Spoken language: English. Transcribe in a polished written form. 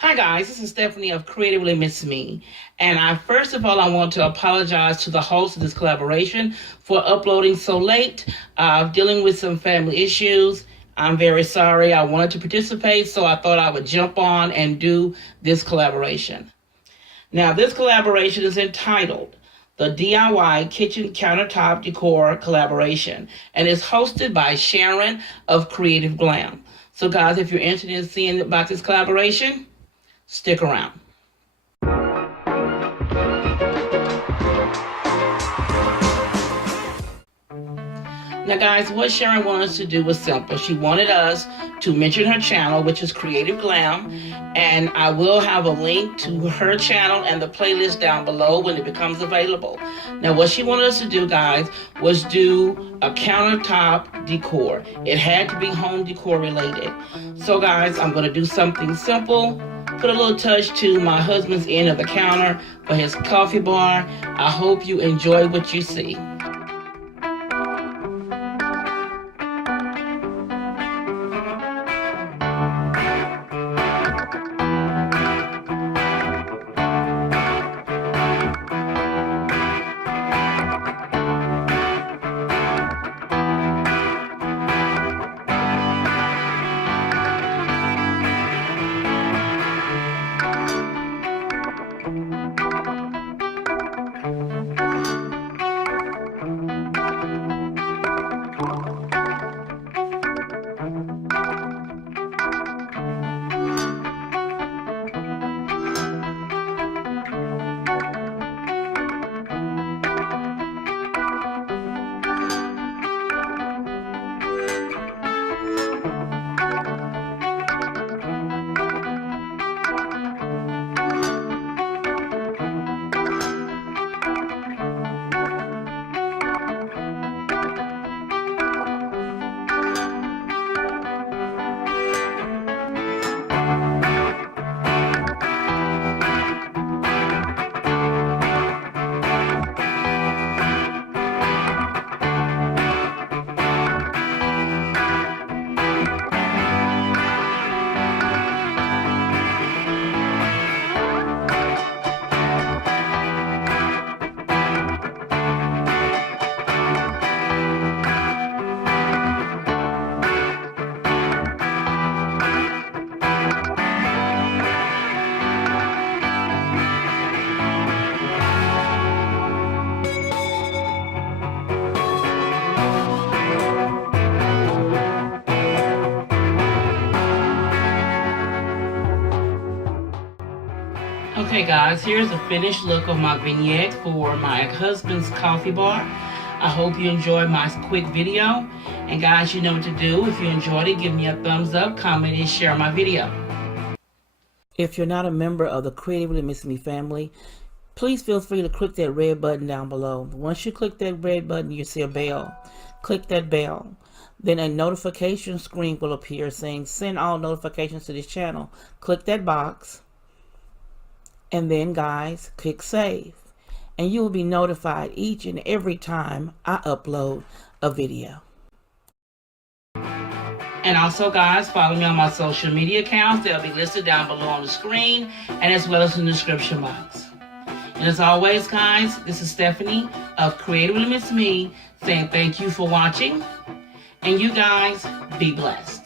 Hi guys, this is Stephanie of Creatively Miss Me. And first of all, I want to apologize to the host of this collaboration for uploading so late, dealing with some family issues. I'm very sorry. I wanted to participate, so I thought I would jump on and do this collaboration. Now, this collaboration is entitled the DIY Kitchen Countertop Decor Collaboration, and is hosted by Sharon of Creative Glam. So guys, if you're interested in seeing about this collaboration, stick around. Now guys, what Sharon wanted us to do was simple. She wanted us to mention her channel, which is Creative Glam, and I will have a link to her channel and the playlist down below when it becomes available. Now what she wanted us to do, guys, was do a countertop decor. It had to be home decor related. So guys, I'm going to do something simple. Put a little touch to my husband's end of the counter for his coffee bar. I hope you enjoy what you see. Okay guys, here's a finished look of my vignette for my husband's coffee bar. I hope you enjoyed my quick video. And guys, you know what to do. If you enjoyed it, give me a thumbs up, comment, and share my video. If you're not a member of the Creatively Miss Me family, please feel free to click that red button down below. Once you click that red button, you see a bell. Click that bell. Then a notification screen will appear saying send all notifications to this channel. Click that box. And then guys, click save, and you will be notified each and every time I upload a video. And also guys, follow me on my social media accounts. They'll be listed down below on the screen and as well as in the description box. And as always guys, this is Stephanie of Creatively Miss Me saying thank you for watching, and you guys be blessed.